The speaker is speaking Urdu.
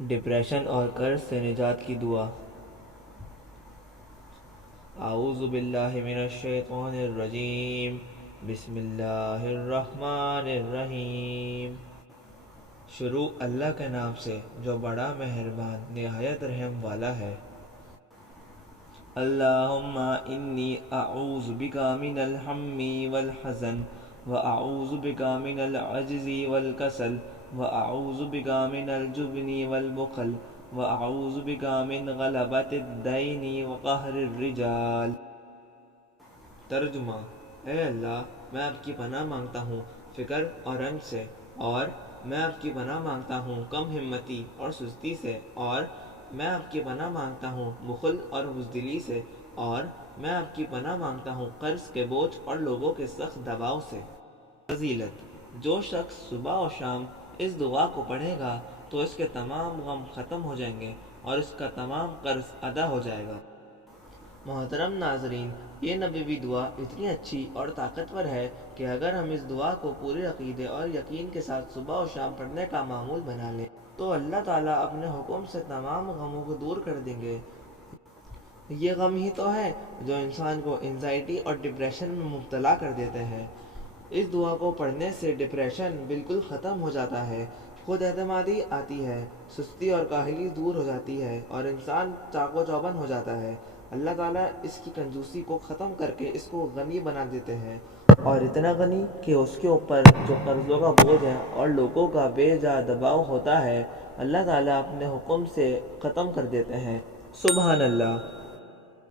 ڈپریشن اور قرض سے نجات کی دعا۔ اعوذ باللہ من الشیطان الرجیم، بسم اللہ الرحمن الرحیم۔ شروع اللہ کے نام سے جو بڑا مہربان نہایت رحم والا ہے۔ اللہم انی اعوذ بک من الہم والحزن واعوذ بک من العجز والکسل واعوذ بک من الجبن والبخل واعوذ بک من غلبۃ الدین وقہر الرجال۔ ترجمہ: اے اللہ، میں آپ کی پناہ مانگتا ہوں فکر اور رنج سے، اور میں آپ کی پناہ مانگتا ہوں کم ہمتی اور سستی سے، اور میں آپ کی پناہ مانگتا ہوں بخل اور بزدلی سے، اور میں آپ کی پناہ مانگتا ہوں قرض کے بوجھ اور لوگوں کے سخت دباؤ سے۔ فضیلت: جو شخص صبح و شام اس دعا کو پڑھے گا تو اس کے تمام غم ختم ہو جائیں گے اور اس کا تمام قرض ادا ہو جائے گا۔ محترم ناظرین، یہ نبوی دعا اتنی اچھی اور طاقتور ہے کہ اگر ہم اس دعا کو پورے عقیدے اور یقین کے ساتھ صبح و شام پڑھنے کا معمول بنا لیں تو اللہ تعالیٰ اپنے حکم سے تمام غموں کو دور کر دیں گے۔ یہ غم ہی تو ہے جو انسان کو انزائٹی اور ڈپریشن میں مبتلا کر دیتے ہیں۔ اس دعا کو پڑھنے سے ڈپریشن بالکل ختم ہو جاتا ہے، خود اعتمادی آتی ہے، سستی اور کاہلی دور ہو جاتی ہے اور انسان چاق و چوبند ہو جاتا ہے۔ اللہ تعالیٰ اس کی کنجوسی کو ختم کر کے اس کو غنی بنا دیتے ہیں، اور اتنا غنی کہ اس کے اوپر جو قرضوں کا بوجھ ہے اور لوگوں کا بے جا دباؤ ہوتا ہے، اللہ تعالیٰ اپنے حکم سے ختم کر دیتے ہیں۔ سبحان اللہ۔